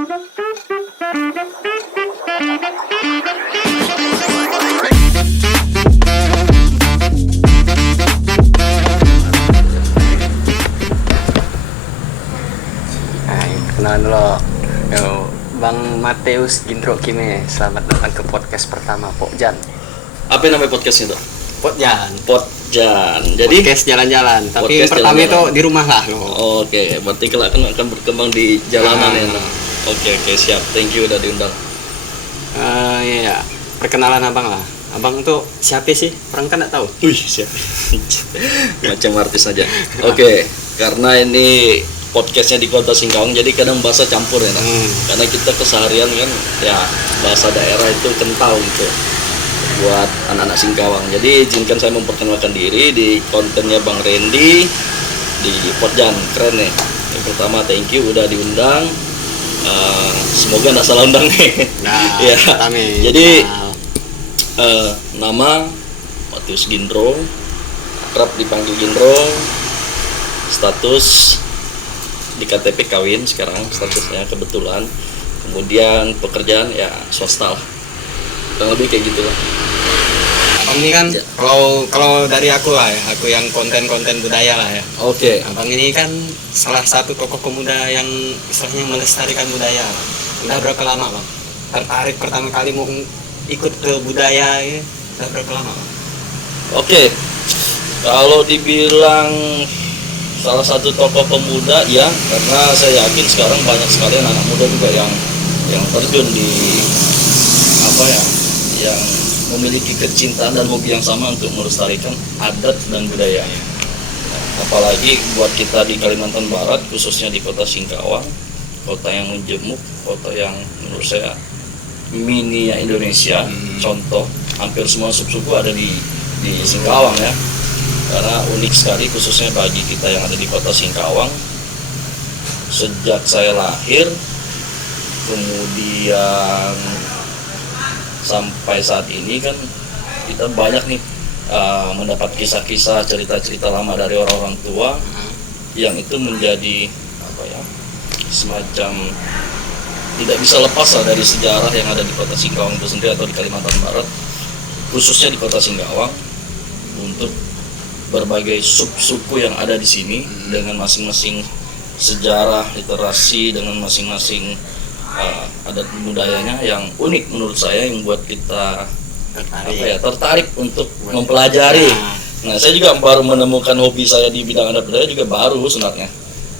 Kenalan dulu. Bang Mateus Gindro Kime, selamat datang ke podcast pertama Pokjan. Apa namanya podcastnya tuh? Potjan. Jadi podcast jalan-jalan. Tapi podcast pertama jalan-jalan. itu di rumah lah lo. Oke, berarti kelak akan berkembang di jalanan ya. Nah. Oke, siap. Thank you udah diundang. Iya. Perkenalan abang lah. Abang tuh siapa sih? Orang kan nggak tahu. Wih, siap. Macam artis aja. Oke, karena ini podcastnya di Kota Singkawang, jadi kadang bahasa campur ya, karena kita keseharian kan ya bahasa daerah itu kental gitu buat anak-anak Singkawang. Jadi izinkan saya memperkenalkan diri di kontennya Bang Randy di Potjan. Keren nih. Yang pertama thank you udah diundang. Semoga nggak salah undang nih. Nah, ya. amin. Jadi nama Mateus Gindro, akrab dipanggil Gindro, status di KTP kawin sekarang statusnya kebetulan, kemudian pekerjaan ya swasta lah, kurang lebih kayak gitulah. Abang ini kan kalau dari aku lah ya, aku yang konten budaya lah ya. Oke. Abang ini kan salah satu tokoh pemuda yang istilahnya melestarikan budaya. Udah berapa lama bang tertarik pertama kali mau ikut ke budaya ya? Udah berapa lama bang? Oke, kalau dibilang salah satu tokoh pemuda ya, karena saya yakin sekarang banyak sekali anak muda juga yang terjun di apa ya, yang memiliki kecintaan dan hobi yang sama untuk melestarikan adat dan budayanya. Apalagi buat kita di Kalimantan Barat, khususnya di Kota Singkawang, kota yang menjemuk, kota yang menurut saya mini Indonesia. Contoh, hampir semua suku ada di Singkawang ya. Karena unik sekali khususnya bagi kita yang ada di Kota Singkawang. Sejak saya lahir, kemudian sampai saat ini kan kita banyak nih mendapat kisah-kisah, cerita-cerita lama dari orang-orang tua yang itu menjadi apa ya, semacam tidak bisa lepas lah dari sejarah yang ada di Kota Singkawang itu sendiri atau di Kalimantan Barat, khususnya di Kota Singkawang, untuk berbagai sub-suku yang ada di sini dengan masing-masing sejarah, literasi, dengan masing-masing adat budayanya yang unik menurut saya, yang buat kita tertarik untuk mempelajari. Nah, saya juga baru menemukan hobi saya di bidang adat budaya juga baru sebenarnya.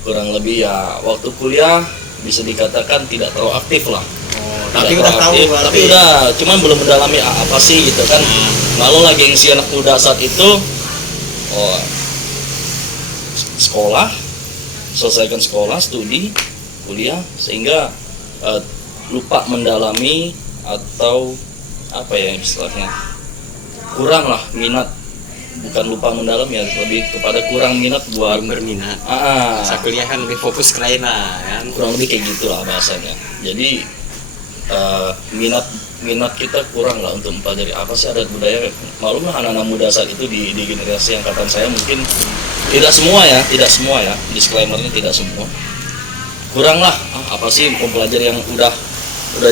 Kurang lebih ya waktu kuliah bisa dikatakan tidak terlalu aktif lah. Tapi udah tahu, tapi udah, cuman belum mendalami apa sih gitu kan. Malu lah gengsi anak muda saat itu. Sekolah, selesaikan sekolah, studi, kuliah, sehingga lupa mendalami atau apa ya istilahnya, kurang lah minat, bukan lupa mendalami ya, lebih kepada kurang minat buat berminat. Saya kuliah kan lebih fokus ke lain lah kan. Kurang lebih kayak gitulah bahasanya. Jadi minat kita kurang lah untuk mempelajari apa sih adat budaya. Maklum lah anak-anak muda saat itu di generasi angkatan saya mungkin tidak semua ya, disclaimernya tidak semua, kurang lah apa sih mempelajari yang udah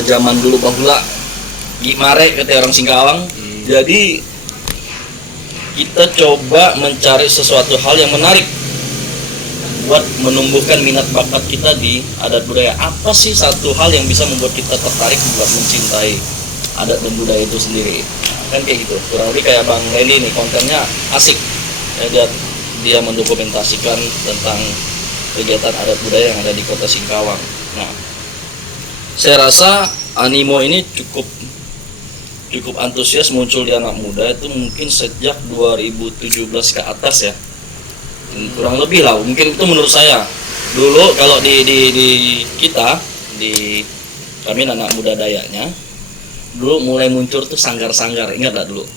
zaman dulu bahula gimare kata orang Singkawang. Jadi kita coba mencari sesuatu hal yang menarik buat menumbuhkan minat bakat kita di adat budaya. Apa sih satu hal yang bisa membuat kita tertarik buat mencintai adat dan budaya itu sendiri? Kan kayak gitu. Kurang lebih kayak Bang Randy nih, kontennya asik ya, dia mendokumentasikan tentang kegiatan adat budaya yang ada di Kota Singkawang. Nah, saya rasa animo ini cukup antusias muncul di anak muda itu mungkin sejak 2017 ke atas ya. Kurang lebih lah, mungkin itu menurut saya. Dulu kalau di kami anak muda Dayaknya, dulu mulai muncul tuh sanggar-sanggar, ingat gak dulu?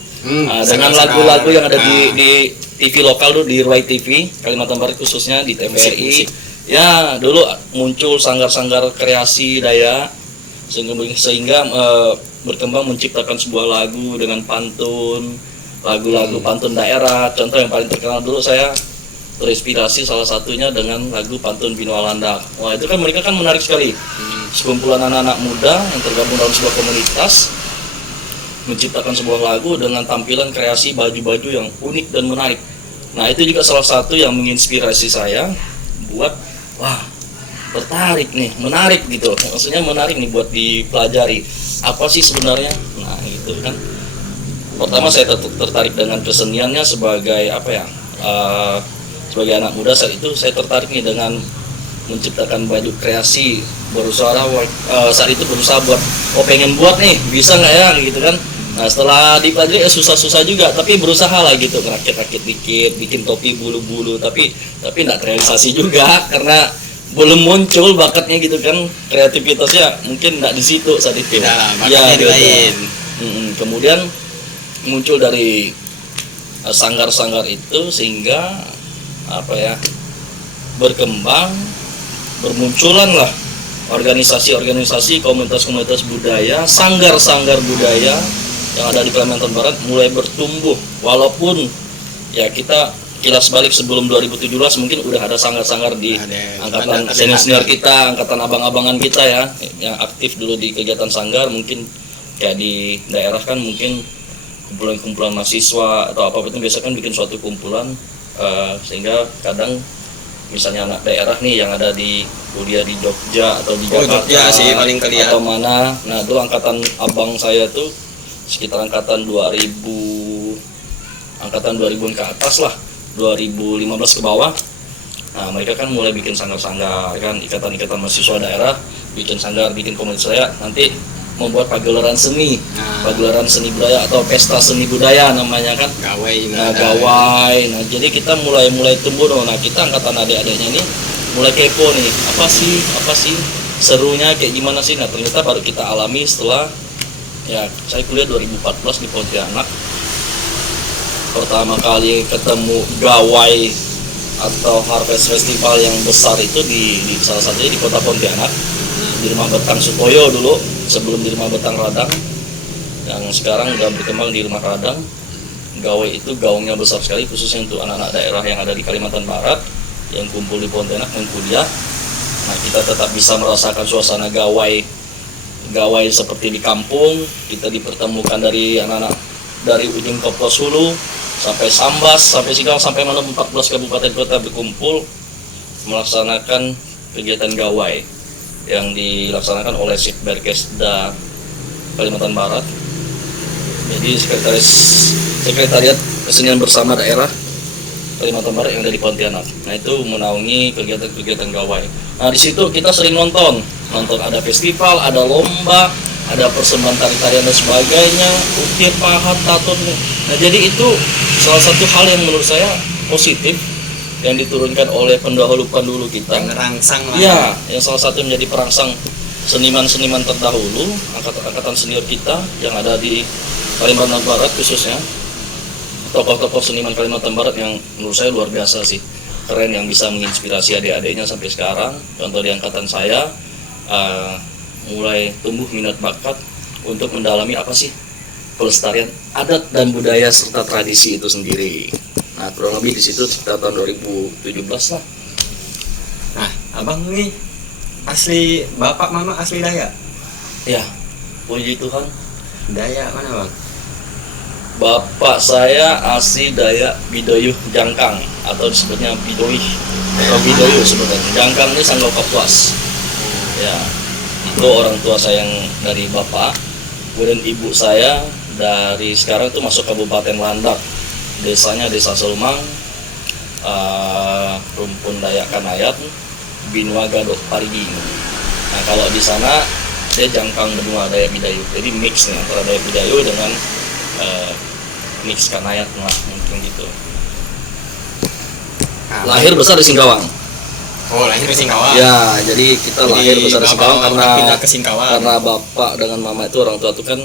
Dengan lagu-lagu yang ada di TV lokal tuh, di Ruai TV Kalimantan Barat khususnya di TVRI. Ya, dulu muncul sanggar-sanggar kreasi Dayak sehingga berkembang menciptakan sebuah lagu dengan pantun, lagu-lagu pantun daerah. Contoh yang paling terkenal dulu saya terinspirasi salah satunya dengan lagu pantun Binoa Landak. Wah, itu kan mereka kan menarik sekali. sekumpulan anak-anak muda yang tergabung dalam sebuah komunitas menciptakan sebuah lagu dengan tampilan kreasi baju-baju yang unik dan menarik. Nah, itu juga salah satu yang menginspirasi saya buat tertarik nih, menarik gitu. Maksudnya menarik nih buat dipelajari. Apa sih sebenarnya? Nah, itu kan. Pertama saya tertarik dengan keseniannya sebagai sebagai anak muda saat itu saya tertarik nih dengan menciptakan baju kreasi, saat itu berusaha buat pengen buat nih, bisa nggak ya gitu kan. Nah, setelah dipelajari susah-susah juga, tapi berusaha lah gitu, ngerakit-rakit dikit, bikin topi bulu-bulu, tapi nggak terrealisasi juga karena belum muncul bakatnya gitu kan, kreativitasnya mungkin nggak di situ saat itu. Bakatnya di lain. Kemudian muncul dari sanggar-sanggar itu sehingga berkembang, bermunculan lah organisasi-organisasi, komunitas-komunitas budaya, sanggar-sanggar budaya yang ada di Kalimantan Barat mulai bertumbuh. Walaupun ya kita kilas balik sebelum 2017 mungkin udah ada sanggar-sanggar di angkatan senior kita, angkatan abang-abangan kita ya, yang aktif dulu di kegiatan sanggar. Mungkin kayak di daerah kan mungkin kumpulan-kumpulan mahasiswa atau apa itu biasa kan bikin suatu kumpulan, sehingga kadang misalnya anak daerah nih yang ada di kuliah di Jogja atau di Jakarta Jogja sih paling kelihatan. Atau mana, nah itu angkatan abang saya tuh sekitar angkatan 2000-an ke atas lah, 2015 ke bawah. Nah, mereka kan mulai bikin sanggar-sanggar kan, ikatan-ikatan mahasiswa daerah bikin sanggar, bikin komunitas. Saya nanti membuat pagelaran seni, pagelaran seni budaya atau pesta seni budaya namanya kan, gawai. Nah, jadi kita mulai tumbuh dong. Nah, kita angkatan adik-adiknya ini mulai kepo nih, apa sih serunya, kayak gimana sih. Nah, ternyata baru kita alami setelah ya saya kuliah 2014 di Pontianak. Pertama kali ketemu gawai atau harvest festival yang besar itu di salah satunya di kota Pontianak, di Rumah Betang Sutoyo dulu, sebelum di Rumah Betang Radang, yang sekarang udah berkembang di Rumah Radang. Gawai itu gaungnya besar sekali, khususnya untuk anak-anak daerah yang ada di Kalimantan Barat yang kumpul di Pontianak dan kuliah. Nah, kita tetap bisa merasakan suasana gawai seperti di kampung. Kita dipertemukan dari anak-anak dari ujung Koplos Hulu sampai Sambas, sampai Singkawang, sampai mana 14 kabupaten kota berkumpul melaksanakan kegiatan gawai yang dilaksanakan oleh Sitberkesda Kalimantan Barat. Jadi sekretariat kesenian bersama daerah Kalimantan Barat yang ada di Pontianak. Nah, itu menaungi kegiatan-kegiatan gawai. Nah, di situ kita sering nonton ada festival, ada lomba, ada persembahan tari-tarian dan sebagainya, ukir, pahat, tato. Nah, jadi itu salah satu hal yang menurut saya positif yang diturunkan oleh pendahulu kita. Yang merangsang lah. Ya, yang salah satu menjadi perangsang seniman-seniman terdahulu, angkatan senior kita yang ada di Kalimantan Barat khususnya. Tokoh-tokoh seniman Kalimantan Barat yang menurut saya luar biasa sih, keren, yang bisa menginspirasi adik-adiknya sampai sekarang. Contoh di angkatan saya mulai tumbuh minat bakat untuk mendalami apa sih pelestarian adat dan budaya serta tradisi itu sendiri. Nah, kurang lebih di situ sekitar tahun 2017 lah. Nah, abang nih asli bapak mama asli Dayak? Ya, puji Tuhan. Dayak mana bang? Bapak saya asli Dayak Bidoyuh Jangkang atau disebutnya Bidoyuh atau Bidoyuh sebenarnya. Jangkang ini Sanggau Kapuas. Ya, itu orang tua saya yang dari bapak. Kemudian ibu saya dari sekarang itu masuk Kabupaten Landak. Desanya Desa Selmang, Rumpun Dayak Kanayat, Binua Gadok Parigi. Nah, kalau di sana saya Jangkang Benua Dayak Bidayu. Jadi mix nih antara Dayak Bidayu dengan mix Kanayat lah mungkin gitu. Lahir besar di Singkawang. Oh, lahir di Singkawang. Ya, jadi kita lahir besar di Singkawang karena bapak dengan mama itu orang tua itu kan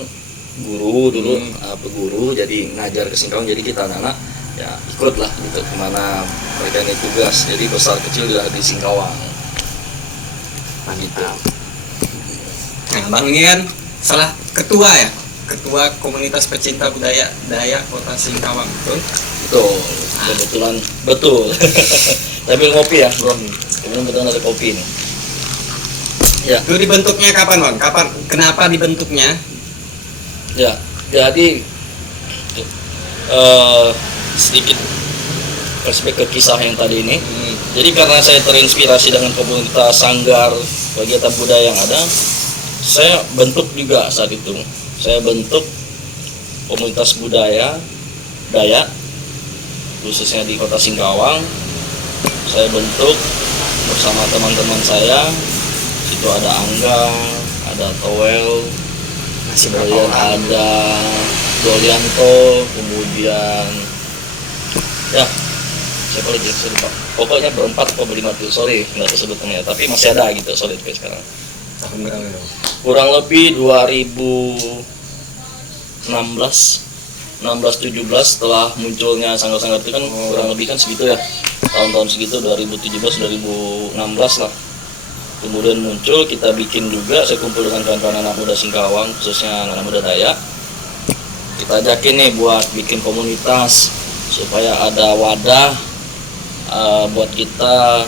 guru dulu, peguru, jadi ngajar ke Singkawang. Jadi kita anak-anak ya ikutlah gitu kemana mereka ini tugas. Jadi besar kecil juga di Singkawang. Mantap. Nah, bang ini kan salah ketua ya, ketua komunitas pecinta budaya Dayak Kota Singkawang, betul? Betul, kebetulan betul. Sambil ngopi ya bro, kemudian kita ada kopi nih. Ya. Itu dibentuknya kapan, Bang? Kapan? Kenapa dibentuknya? Ya, jadi sedikit flashback ke kisah yang tadi ini. Jadi karena saya terinspirasi dengan komunitas sanggar kegiatan budaya yang ada, saya bentuk juga saat itu. Saya bentuk komunitas budaya Dayak, khususnya di Kota Singkawang. Saya bentuk bersama teman-teman saya. Itu ada Angga, ada Towel, Masih berapa kemudian orang? ada Dolianto, kemudian ya siapa lagi saya lupa. Pokoknya berempat atau berlima tuh, sorry nggak tersebut namanya, tapi masih ada gitu solid kayak sekarang. Tahun berapa itu? Kurang lebih 2016 17 setelah munculnya sanggar-sanggar itu kan kurang lebih kan segitu ya, tahun-tahun segitu 2017 2016 lah. Kemudian muncul, kita bikin juga, saya kumpul dengan kawan-kawan anak muda Singkawang, khususnya anak muda Dayak. Kita ajakin nih buat bikin komunitas supaya ada wadah buat kita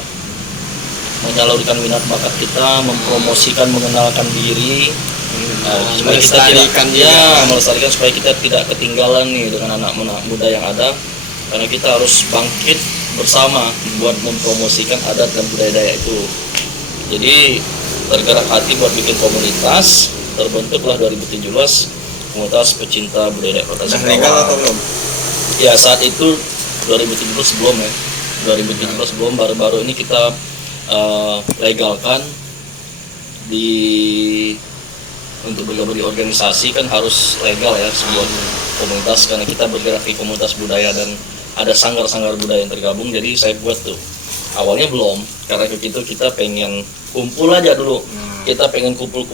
menyalurkan minat bakat kita, mempromosikan, mengenalkan diri, supaya kita tidak melestarikan, supaya kita tidak ketinggalan nih dengan anak muda yang ada, karena kita harus bangkit bersama buat mempromosikan adat dan budaya Dayak itu. Jadi tergerak hati buat bikin komunitas, terbentuklah 2017 komunitas pecinta budaya Kota Sudah legal atau Singkawang. belum? Ya saat itu 2017 belum ya, 2017 belum, baru-baru ini kita legalkan untuk bergabung di organisasi kan harus legal ya sebuah komunitas, karena kita bergerak di komunitas budaya dan ada sanggar-sanggar budaya yang tergabung. Jadi saya buat tuh, awalnya belum, karena begitu kita pengen kumpul aja dulu. Kita pengen kumpul,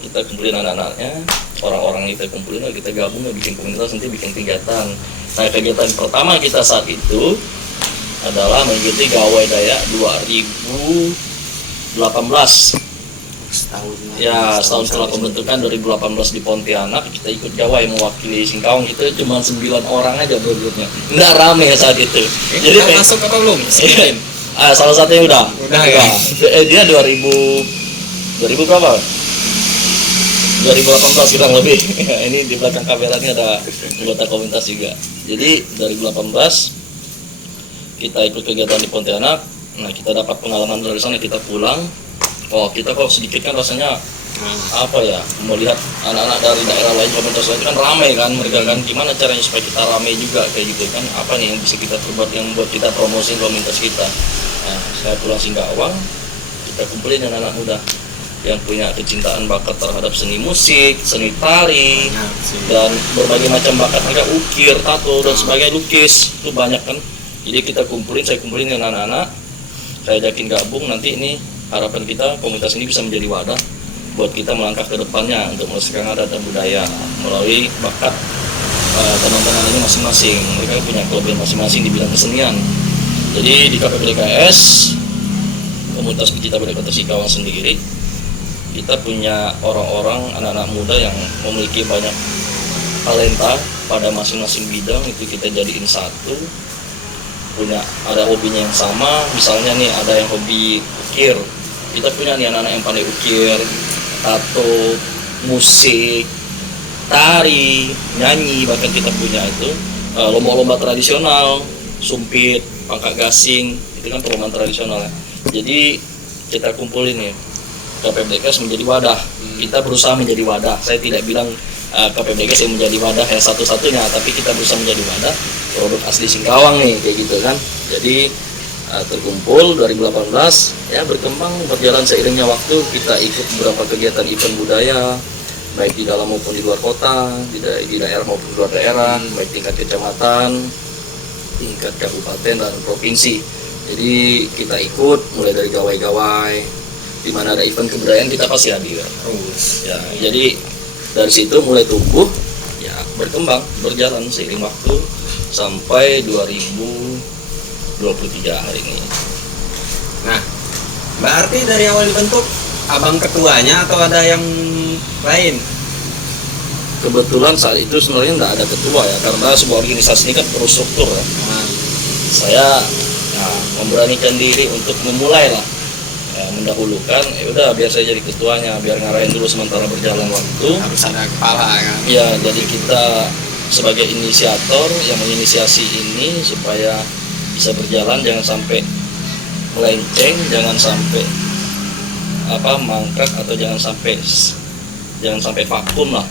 kita kumpulin anak-anaknya, orang-orang kita kumpulin, kita gabung, bikin komunitas, nanti bikin kegiatan. Nah, kegiatan pertama kita saat itu adalah mengikuti Gawai Dayak 2018. Setahun setelah pembentukan 2018 di Pontianak, kita ikut Gawai mewakili Singkawang. Itu cuma 9 orang aja bro grupnya, nggak rame ya saat itu. Jadi Udah masuk apa belum? Sedikit. Salah satunya udah ya? Dia 2000 berapa? 2018 kurang lebih. Ini di belakang kamera ini ada anggota komunitas juga. Jadi 2018 kita ikut kegiatan di Pontianak. Nah, kita dapat pengalaman dari sana, kita pulang. Oh, kita kok sedikit kan rasanya apa ya, melihat anak-anak dari daerah lain, komunitas lain itu kan ramai kan, mereka kan gimana caranya supaya kita ramai juga kayak gitu kan, apa nih yang bisa kita perbuat yang buat kita promosi komunitas kita. Nah, saya pulang Singkawang, kita kumpulin dengan anak muda yang punya kecintaan bakat terhadap seni musik, seni tari, dan berbagai macam bakat, mereka ukir, tato dan sebagainya, lukis, itu banyak kan. Jadi kita kumpulin, saya kumpulin dengan anak-anak, saya ajakin gabung. Nanti ini harapan kita komunitas ini bisa menjadi wadah buat kita melangkah ke depannya untuk melestarikan adat dan budaya melalui bakat teman-teman ini masing-masing. Mereka punya kelebihan masing-masing di bidang kesenian. Jadi di KPBDKS, komunitas pecinta budaya Kota Singkawang sendiri, kita punya orang-orang, anak-anak muda yang memiliki banyak talenta pada masing-masing bidang. Itu kita jadiin satu, ada hobinya yang sama. Misalnya nih ada yang hobi ukir, kita punya nih anak-anak yang pandai ukir, tato, musik, tari, nyanyi, bahkan kita punya itu lomba-lomba tradisional, sumpit, pangkat gasing, itu kan perlombaan tradisional ya. Jadi kita kumpulin nih, KPBDKS menjadi wadah. Kita berusaha menjadi wadah. Saya tidak bilang KPBDKS yang menjadi wadah yang satu-satunya, tapi kita berusaha menjadi wadah produk asli Singkawang nih, kayak gitu kan. Jadi terkumpul 2018, ya berkembang, berjalan seiringnya waktu. Kita ikut beberapa kegiatan event budaya, baik di dalam maupun di luar kota, di daerah maupun di luar daerah, baik tingkat kecamatan, tingkat kabupaten dan provinsi. Jadi kita ikut mulai dari gawai-gawai, di mana ada event kebudayaan kita pasti hadir. Ya, jadi dari situ mulai tumbuh, ya berkembang, berjalan seiring waktu sampai 2023 hari ini. Nah, berarti dari awal dibentuk abang ketuanya atau ada yang lain? Kebetulan saat itu sebenarnya nggak ada ketua ya, karena sebuah organisasi ini kan terstruktur ya. Saya memberanikan diri untuk memulai lah, mendahulukan, ya udah biar saya jadi ketuanya, biar ngarahin dulu sementara berjalan waktu. Harus ada kepala kan. Ya, jadi kita sebagai inisiator yang menginisiasi ini supaya bisa berjalan, jangan sampai melenceng, jangan sampai mangkrak atau jangan sampai vakum lah.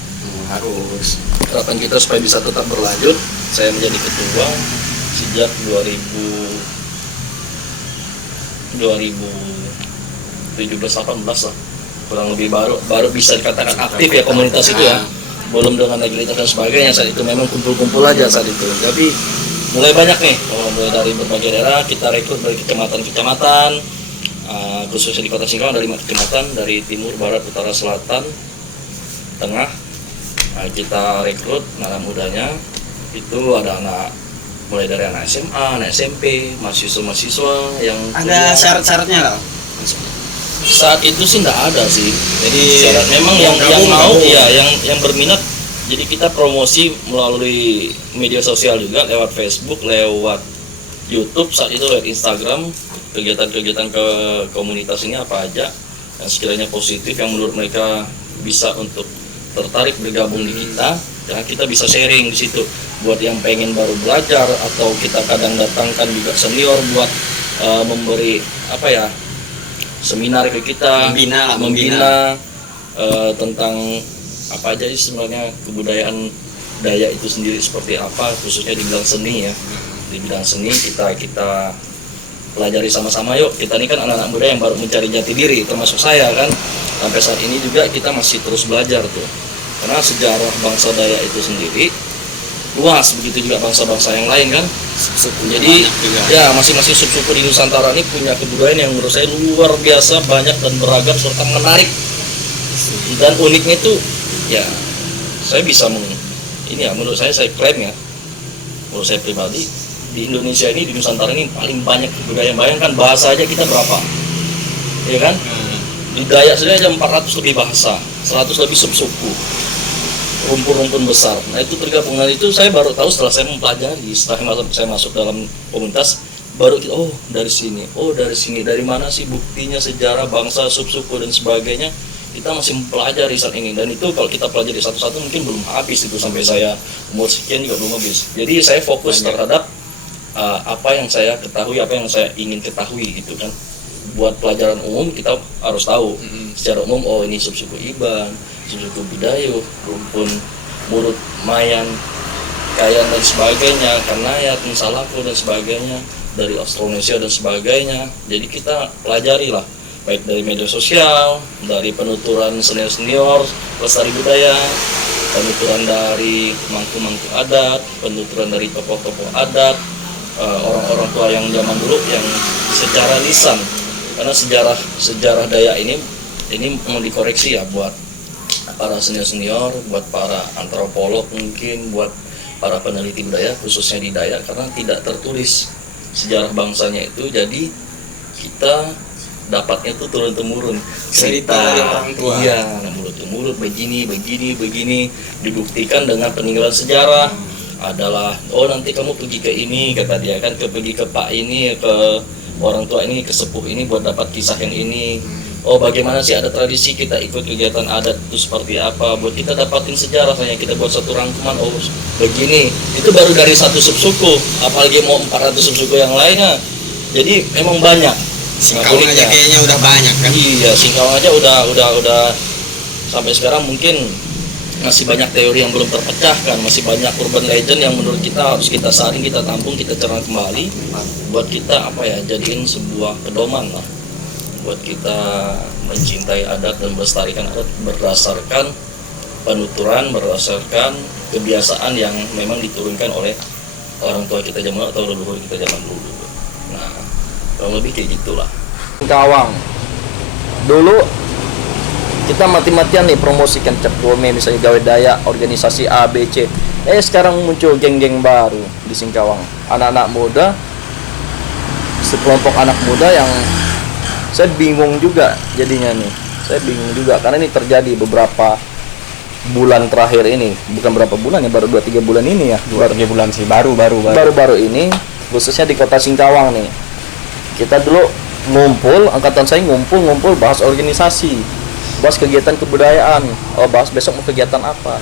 Harus. Harapan kita supaya bisa tetap berlanjut. Saya menjadi ketua sejak 2017-18 lah, kurang lebih baru bisa dikatakan aktif ya komunitas itu ya. Belum dengan legalitas dan sebagainya, saat itu memang kumpul-kumpul aja saat itu. Tapi mulai banyak nih, mulai dari berbagai daerah kita rekrut dari kecamatan-kecamatan, khususnya di Kota Singkawang dari 5 kecamatan, dari timur, barat, utara, selatan, tengah. Nah, kita rekrut anak mudanya, itu ada anak mulai dari anak SMA, anak SMP, mahasiswa-mahasiswa yang Ada syarat-syaratnya lah. saat itu sih enggak ada sih. Jadi syarat memang yang mau ya yang berminat. Jadi kita promosi melalui media sosial juga, lewat Facebook, lewat YouTube, saat itu lewat Instagram, kegiatan-kegiatan ke komunitas ini apa aja yang sekiranya positif, yang menurut mereka bisa untuk tertarik bergabung di kita, karena kita bisa sharing di situ buat yang pengen baru belajar, atau kita kadang datangkan juga senior buat memberi seminar ke kita, membina tentang apa aja sih sebenarnya kebudayaan Dayak itu sendiri seperti apa, khususnya di bidang seni ya. Di bidang seni kita pelajari sama-sama. Yuk, kita ini kan anak-anak muda yang baru mencari jati diri, termasuk saya kan. Sampai saat ini juga kita masih terus belajar tuh, karena sejarah bangsa Dayak itu sendiri luas, begitu juga bangsa-bangsa yang lain kan. Jadi ya masing-masing suku di Nusantara ini punya kebudayaan yang menurut saya luar biasa banyak dan beragam serta menarik. Dan uniknya itu ya saya bisa menurut saya klaim ya, menurut saya pribadi, di Indonesia ini, di Nusantara ini paling banyak kebudayaan. Bayangkan bahasa aja kita berapa, ya kan? Di Dayak saja ada 400 lebih bahasa, 100 lebih subsuku, rumpun-rumpun besar. Nah itu tergabungan itu saya baru tahu setelah saya mempelajari, setelah saya masuk dalam komunitas, baru kita dari sini, dari mana sih buktinya sejarah bangsa, subsuku dan sebagainya. Kita masih mempelajari saat ini, dan itu kalau kita pelajari satu-satu mungkin belum habis itu, sampai saya umur sekian juga belum habis. Jadi saya fokus terhadap apa yang saya ketahui, apa yang saya ingin ketahui gitu kan. Buat pelajaran umum kita harus tahu secara umum, ini subsuku Iban, subsuku Bidayuh, rumpun Murut, Mayan, Kayan dan sebagainya, Kanayat, Salako dan sebagainya, dari Austronesia dan sebagainya. Jadi kita pelajari lah, baik dari media sosial, dari penuturan senior-senior pelestari budaya, penuturan dari mangku-mangku adat, penuturan dari tokoh-tokoh adat, orang-orang tua yang zaman dulu yang secara lisan. Karena sejarah Dayak ini mau dikoreksi ya buat para senior-senior, buat para antropolog mungkin, buat para peneliti budaya khususnya di Dayak, karena tidak tertulis sejarah bangsanya itu. Jadi kita dapatnya tuh turun-temurun cerita dari orang tua. Iya, mulut-mulut begini dibuktikan dengan peninggalan sejarah. Adalah nanti kamu pergi ke ini, kata dia kan, pergi ke Pak ini, ke orang tua ini, ke sepuh ini buat dapat kisah yang ini. Bagaimana sih ada tradisi, kita ikut kegiatan adat itu seperti apa, buat kita dapatin sejarah. Hanya kita buat satu rangkuman, begini. Itu baru dari satu subsuku, apalagi mau 400 subsuku yang lainnya. Jadi memang banyak. Singkawang aja kayaknya udah banyak kan. Iya, Singkawang aja udah sampai sekarang mungkin masih banyak teori yang belum terpecahkan, masih banyak urban legend yang menurut kita harus kita saring, kita tampung, kita cerna kembali buat kita jadiin sebuah pedoman lah buat kita mencintai adat dan melestarikan adat berdasarkan penuturan, berdasarkan kebiasaan yang memang diturunkan oleh orang tua kita zaman atau leluhur kita zaman dulu. Nah, kurang lebih kayak gitulah. Singkawang dulu kita mati-matian nih promosikan cap gome, misalnya gawe Dayak, organisasi A, B, C. Sekarang muncul geng-geng baru di Singkawang, anak-anak muda, sekelompok anak muda yang saya bingung juga jadinya nih. Saya bingung juga karena ini terjadi beberapa bulan terakhir ini, bukan berapa bulan ya, baru 2-3 bulan ini ya. 2-3 bulan sih, baru ini, khususnya di Kota Singkawang nih. Kita dulu ngumpul, angkatan saya ngumpul bahas organisasi, bahas kegiatan kebudayaan, bahas besok mau kegiatan apa.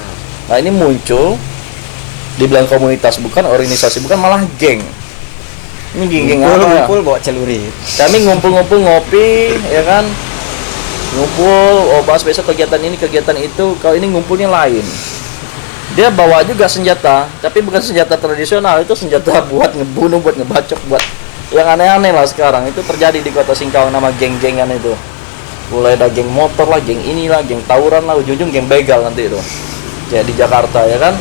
Nah ini muncul dibilang komunitas bukan, organisasi bukan, malah geng. Ini geng-geng apa ya? Ngumpul bawa celurit. Kami ngumpul-ngumpul ngopi, ya kan? Ngumpul, bahas besok kegiatan ini, kegiatan itu. Kalau ini ngumpulnya lain. Dia bawa juga senjata, tapi bukan senjata tradisional, itu senjata buat ngebunuh, buat ngebacok, buat yang aneh-aneh lah sekarang. Itu terjadi di kota Singkawang, nama geng-gengan itu. Mulai ada geng motor lah, geng inilah, geng tawuran lah, ujung-ujung geng begal nanti itu. Ya di Jakarta ya kan.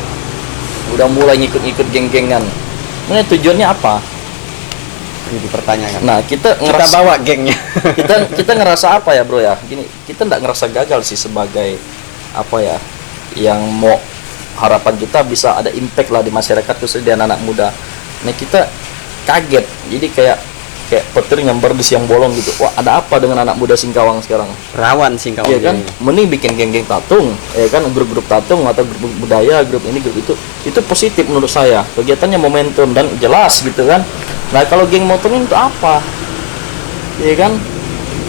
Udah mulai ngikut-ngikut geng-gengan. Ini tujuannya apa? Ini dipertanyakan. Nah, kita bawa gengnya. kita ngerasa apa ya, Bro ya? Gini, kita enggak ngerasa gagal sih sebagai apa ya? Yang mau harapan kita bisa ada impact lah di masyarakat, khususnya di anak-anak muda. Nah, kita kaget. Jadi kayak petir nyambar di siang bolong gitu. Wah, ada apa dengan anak muda Singkawang sekarang? Rawan Singkawang. Iya kan? Mending bikin geng-geng tatung, ya kan, grup-grup tatung atau grup budaya, grup ini, grup itu. Itu positif menurut saya. Kegiatannya momentum dan jelas gitu kan. Nah, kalau geng motor ini untuk apa? Iya kan?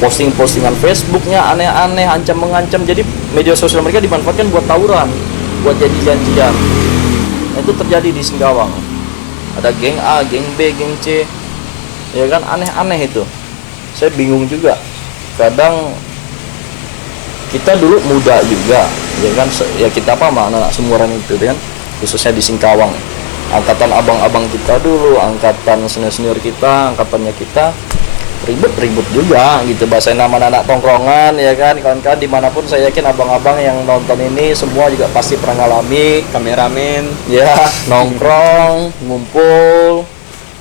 Posting-postingan Facebooknya aneh-aneh, ancam-mengancam. Jadi media sosial mereka dimanfaatkan buat tawuran, buat janji-janjian. Nah, itu terjadi di Singkawang. Ada geng A, geng B, geng C. Ya kan, aneh-aneh itu. Saya bingung juga. Kadang kita dulu muda juga, ya kan, ya kita apa sama anak seumuran itu kan, khususnya di Singkawang. Angkatan abang-abang kita dulu, angkatan senior-senior kita, angkatannya kita ribut-ribut juga gitu, bahasa nama anak tongkrongan ya kan, kawan-kawan dimanapun saya yakin abang-abang yang nonton ini semua juga pasti pernah ngalami kameramen ya, nongkrong, ngumpul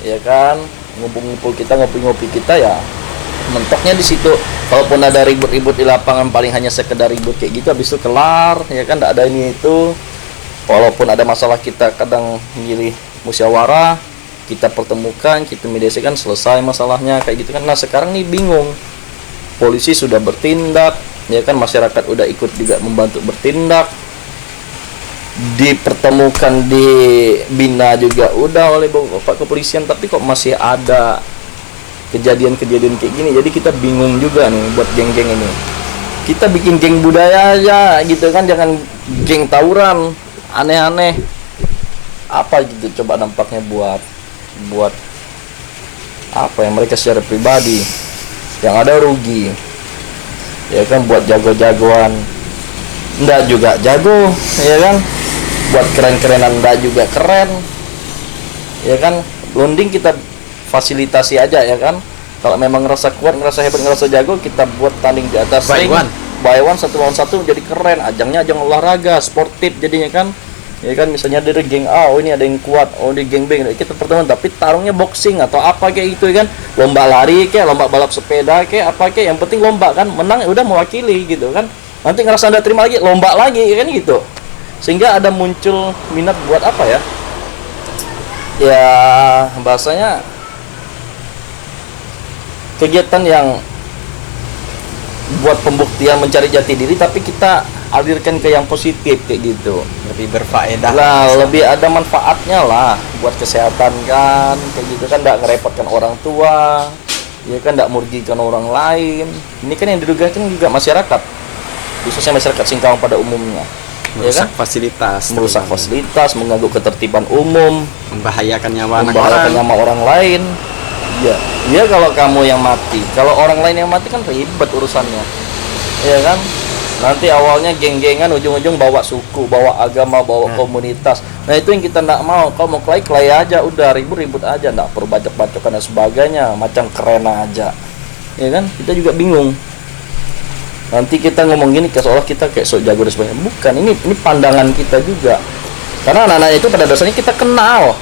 ya kan, ngumpul-ngumpul kita, ngopi-ngopi kita ya mentoknya di situ. Kalaupun ada ribut-ribut di lapangan paling hanya sekedar ribut kayak gitu, habis itu kelar ya kan, enggak ada ini itu. Walaupun ada masalah kita kadang milih musyawarah, kita pertemukan, kita mediasikan, selesai masalahnya kayak gitu kan. Nah sekarang nih bingung, polisi sudah bertindak ya kan, masyarakat udah ikut juga membantu bertindak, dipertemukan, dibina juga udah oleh bapak kepolisian, tapi kok masih ada kejadian-kejadian kayak gini. Jadi kita bingung juga nih buat geng-geng ini. Kita bikin geng budaya aja gitu kan, jangan geng tawuran aneh-aneh apa gitu. Coba dampaknya buat apa yang mereka secara pribadi yang ada rugi ya kan, buat jago-jagoan enggak juga jago ya kan, buat keren-kerenan enggak juga keren ya kan. Lunding kita fasilitasi aja ya kan, kalau memang ngerasa kuat, ngerasa hebat, ngerasa jago, kita buat tanding di atas ring, by one 1 lawan 1 jadi keren, ajangnya ajang olahraga sportif jadinya kan ya kan. Misalnya dari geng A, oh ini ada yang kuat, oh di geng B kita pertemuan, tapi tarungnya boxing atau apa kayak gitu ya kan, lomba lari kayak, lomba balap sepeda kayak apa kayak, yang penting lomba kan, menang ya udah mewakili gitu kan. Nanti ngerasa anda terima lagi, lomba lagi ya kan gitu, sehingga ada muncul minat buat apa ya, ya bahasanya kegiatan yang buat pembuktian mencari jati diri, tapi kita alirkan ke yang positif kayak gitu, lebih berfaedah lah, lebih ada manfaatnya lah buat kesehatan kan kayak gitu kan, nggak ngerepotkan orang tua ya kan, nggak merugikan orang lain. Ini kan yang didugakan juga masyarakat, khususnya masyarakat Singkawang pada umumnya ya kan, merusak fasilitas, mengganggu ketertiban umum, membahayakan nyawa orang lain. Ya kalau kamu yang mati, kalau orang lain yang mati kan ribet urusannya ya kan. Nanti awalnya geng-gengan, ujung-ujung bawa suku, bawa agama, bawa komunitas. Nah itu yang kita nggak mau. Kalau mau klay aja, udah ribut-ribut aja, nggak perlu bacok-bacokan dan sebagainya, macam keren aja ya kan. Kita juga bingung, nanti kita ngomong gini seolah kita kayak sok jago dan sebagainya. Bukan, ini pandangan kita juga, karena anak-anak itu pada dasarnya kita kenal,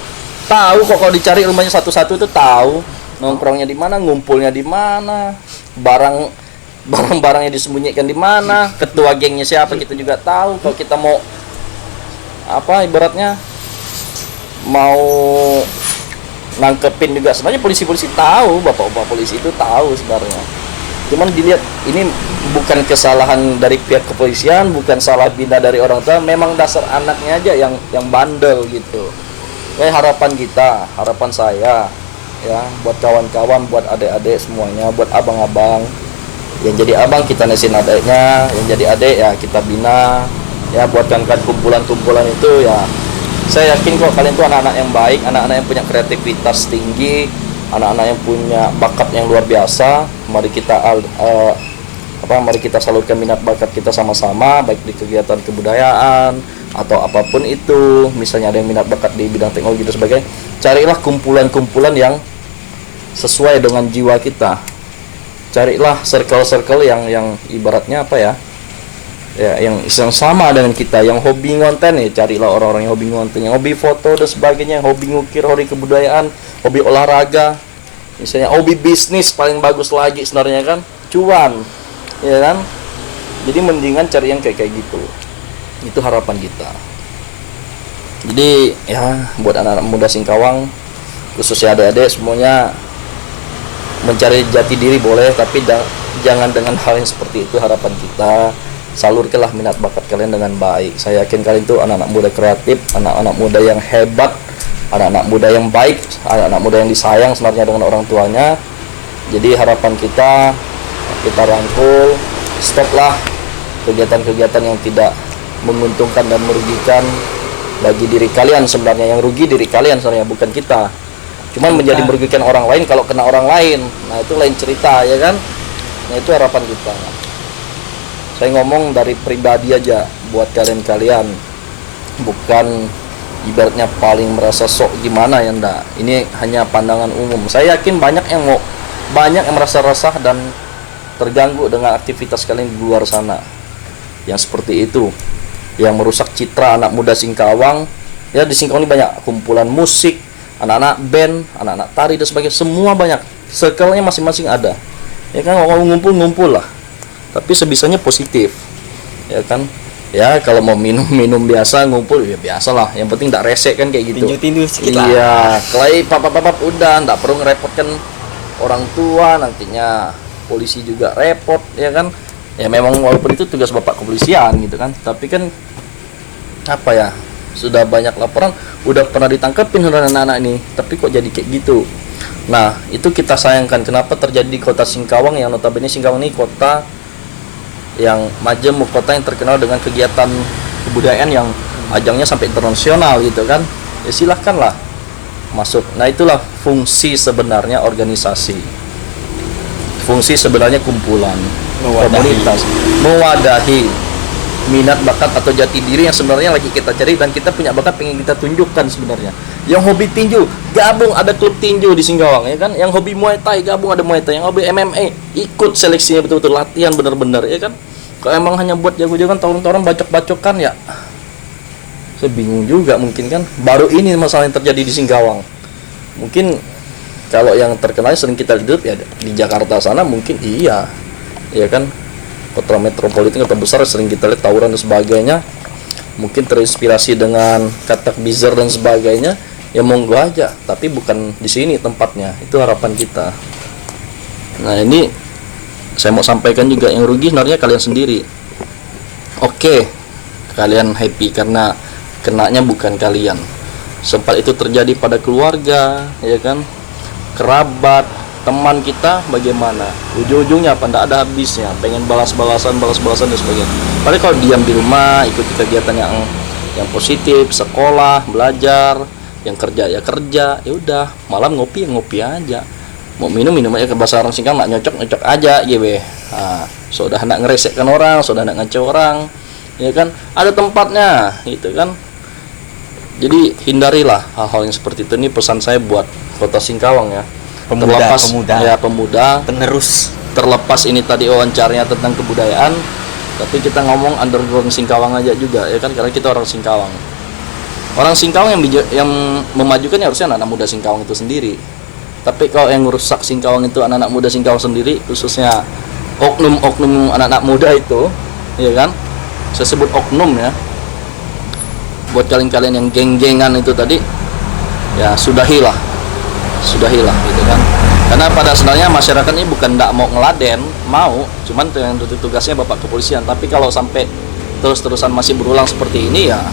tahu kok, kalau dicari rumahnya satu-satu itu tahu nongkrongnya di mana, ngumpulnya di mana, barang-barangnya disembunyikan di mana, ketua gengnya siapa kita juga tahu. Kalau kita mau apa ibaratnya mau nangkepin juga, sebenarnya polisi-polisi tahu, bapak-bapak polisi itu tahu sebenarnya. Cuman dilihat ini bukan kesalahan dari pihak kepolisian, bukan salah bina dari orang tua, memang dasar anaknya aja yang bandel gitu. Harapan kita, harapan saya ya, buat kawan-kawan, buat adik-adik semuanya, buat abang-abang. Yang jadi abang kita nesin adiknya, yang jadi adik ya kita bina. Ya, buatkan kumpulan-kumpulan itu ya. Saya yakin kok kalian tuh anak-anak yang baik, anak-anak yang punya kreativitas tinggi, anak-anak yang punya bakat yang luar biasa. Mari kita salurkan minat bakat kita sama-sama, baik di kegiatan kebudayaan atau apapun itu. Misalnya ada yang minat bakat di bidang teknologi dan sebagainya, carilah kumpulan-kumpulan yang sesuai dengan jiwa kita. Carilah circle-circle yang ibaratnya apa ya, yang sama dengan kita, yang hobi ngonten nih, carilah orang-orang yang hobi ngonten, yang hobi foto dan sebagainya, hobi ngukir, hobi kebudayaan, hobi olahraga, misalnya hobi bisnis paling bagus lagi sebenarnya kan, cuan, ya kan. Jadi mendingan cari yang kayak gitu. Itu harapan kita. Jadi ya buat anak-anak muda Singkawang, khususnya adik-adik semuanya, mencari jati diri boleh, tapi jangan dengan hal yang seperti itu. Harapan kita, salurkanlah minat bakat kalian dengan baik. Saya yakin kalian itu anak-anak muda kreatif, anak-anak muda yang hebat, anak-anak muda yang baik, anak-anak muda yang disayang sebenarnya dengan orang tuanya. Jadi harapan kita rangkul, stoplah kegiatan-kegiatan yang tidak menguntungkan dan merugikan bagi diri kalian. Sebenarnya yang rugi diri kalian sebenarnya, bukan kita. Cuman menjadi merugikan orang lain kalau kena orang lain, nah itu lain cerita, ya kan. Nah itu harapan kita. Saya ngomong dari pribadi aja buat kalian-kalian, bukan ibaratnya paling merasa sok gimana ya, enggak. Ini hanya pandangan umum. Saya yakin banyak yang merasa resah dan terganggu dengan aktivitas kalian di luar sana yang seperti itu, yang merusak citra anak muda Singkawang. Ya, di Singkawang ini banyak kumpulan musik, anak-anak band, anak-anak tari dan sebagainya, semua banyak. Circle-nya masing-masing ada. Ya kan, kalau ngumpul lah. Tapi sebisanya positif. Ya kan? Ya, kalau mau minum biasa, ngumpul ya biasalah. Yang penting enggak resek kan kayak gitu. Tinju sedikit lah. Iya, kelai pap udah, enggak perlu ngerepotkan orang tua, nantinya polisi juga repot, ya kan. Ya memang walaupun itu tugas bapak kepolisian gitu kan, tapi kan apa ya, sudah banyak laporan, udah pernah ditangkapin anak-anak ini, tapi kok jadi kayak gitu. Nah itu kita sayangkan, kenapa terjadi di kota Singkawang, yang notabene Singkawang ini kota yang majem, kota yang terkenal dengan kegiatan kebudayaan yang ajangnya sampai internasional gitu kan. Ya silahkanlah masuk. Nah itulah fungsi sebenarnya organisasi, fungsi sebenarnya kumpulan, komunitas, mewadahi minat bakat atau jati diri yang sebenarnya lagi kita cari, dan kita punya bakat pengen kita tunjukkan sebenarnya. Yang hobi tinju, gabung ada klub tinju di Singkawang, ya kan. Yang hobi Muay Thai, gabung ada Muay Thai. Yang hobi MMA, ikut seleksinya betul-betul, latihan bener-bener, ya kan. Kalau emang hanya buat jago-jagoan, tahun-tahun bacok-bacokan ya, saya bingung juga mungkin kan. Baru ini masalah yang terjadi di Singkawang. Mungkin kalau yang terkenal sering kita lihat ya di Jakarta sana mungkin iya, ya kan. Kota metropolitan, kota besar sering kita lihat tawuran dan sebagainya. Mungkin terinspirasi dengan katak bizar dan sebagainya, ya monggo aja. Tapi bukan di sini tempatnya. Itu harapan kita. Nah ini saya mau sampaikan juga, yang rugi sebenarnya kalian sendiri. Oke, kalian happy karena kenanya bukan kalian. Sempat itu terjadi pada keluarga, ya kan, kerabat, teman kita, bagaimana? Ujung-ujungnya apa? Nggak ada habisnya. Pengen balas-balasan dan sebagainya. Padahal kalau diam di rumah, ikuti kegiatan yang positif, sekolah, belajar, yang kerja ya kerja, ya udah. Malam ngopi ya ngopi aja. Mau minum aja, ke bahasa orang Singkawang nggak nyocok aja, ya be. Nah, sudah nak ngeresekkan orang, sudah nak ngaco orang, ya kan? Ada tempatnya, gitu kan? Jadi hindarilah hal-hal yang seperti itu. Ini pesan saya buat kota Singkawang ya. Pemuda penerus. Terlepas ini tadi wawancaranya tentang kebudayaan, tapi kita ngomong underground Singkawang aja juga, ya kan, karena kita orang Singkawang. Orang Singkawang yang memajukan ya harusnya anak-anak muda Singkawang itu sendiri. Tapi kalau yang merusak Singkawang itu anak-anak muda Singkawang sendiri, khususnya oknum anak-anak muda itu, ya kan. Saya sebut oknum ya. Buat kalian-kalian yang geng-gengan itu tadi, ya sudahilah gitu kan. Karena pada sebenarnya masyarakat ini bukan tidak mau ngeladen, mau, cuman yang tugasnya bapak kepolisian. Tapi kalau sampai terus-terusan masih berulang seperti ini ya,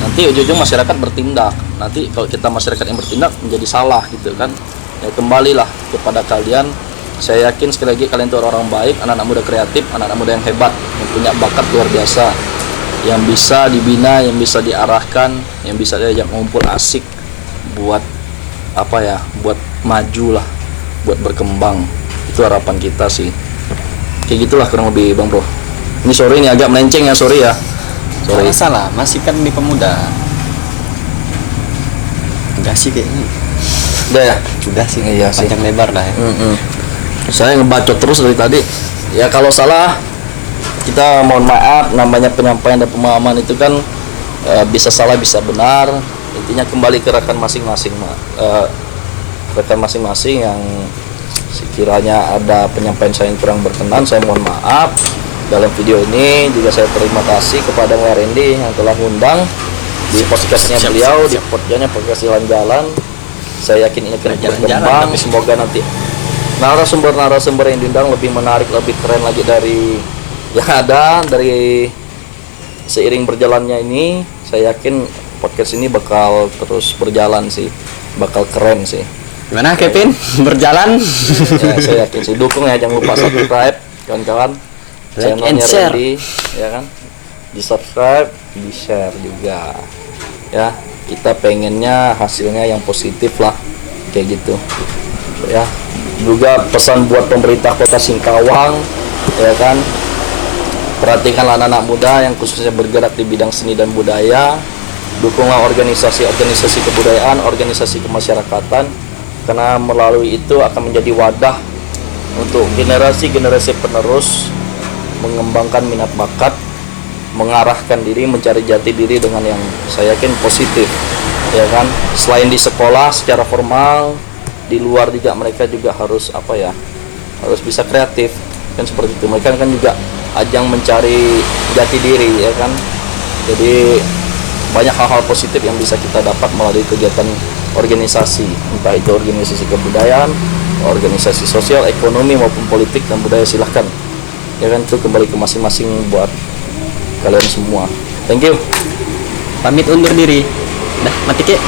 nanti ujung-ujung masyarakat bertindak. Nanti kalau kita masyarakat yang bertindak menjadi salah gitu kan. Ya kembalilah kepada kalian. Saya yakin sekali lagi kalian itu orang-orang baik, anak-anak muda kreatif, anak-anak muda yang hebat, yang punya bakat luar biasa, yang bisa dibina, yang bisa diarahkan, yang bisa diajak ngumpul asik buat apa ya, buat maju lah, buat berkembang. Itu harapan kita sih. Kayak gitulah kurang lebih Bang Bro. Ini sorry, ini agak melenceng ya, sorry ya. Sorry. Nggak masalah, masih kan di pemuda. Enggak sih kayaknya. Udah ya. Sudah sih, Iya sih. panjang lebar dah ya. Saya ngebacot terus dari tadi. Ya kalau salah kita mohon maaf, namanya penyampaian dan pemahaman itu kan bisa salah bisa benar. Intinya kembali ke rekan masing-masing, rekan masing-masing yang sekiranya ada penyampaian saya yang kurang berkenan, saya mohon maaf. Dalam video ini juga saya terima kasih kepada Mbak Randy yang telah mengundang di podcastnya beliau, di podcast jalan-jalan. Saya yakin ini akan berkembang. Semoga nanti narasumber-narasumber yang diundang lebih menarik, lebih keren lagi dari yang ada. Dari seiring berjalannya ini, saya yakin podcast ini bakal terus berjalan sih, bakal keren sih. Gimana Kevin? Berjalan? Ya, saya yakin sih, dukung ya, jangan lupa subscribe kawan-kawan. Like and share. Randy, ya kan? Di subscribe, di share juga. Ya, kita pengennya hasilnya yang positif lah, kayak gitu. Ya, juga pesan buat pemerintah Kota Singkawang, ya kan? Perhatikanlah anak-anak muda yang khususnya bergerak di bidang seni dan budaya. Dukunglah organisasi-organisasi kebudayaan, organisasi kemasyarakatan, karena melalui itu akan menjadi wadah untuk generasi-generasi penerus mengembangkan minat bakat, mengarahkan diri, mencari jati diri dengan yang saya yakin positif, ya kan? Selain di sekolah secara formal, di luar juga mereka juga harus apa ya, harus bisa kreatif kan, seperti itu. Mereka kan juga ajang mencari jati diri, ya kan? Jadi banyak hal-hal positif yang bisa kita dapat melalui kegiatan organisasi, entah itu organisasi kebudayaan, organisasi sosial, ekonomi maupun politik dan budaya, silahkan, ya kan? Itu kembali ke masing-masing buat kalian semua. Thank you. Pamit undur diri. Dah, mati ke.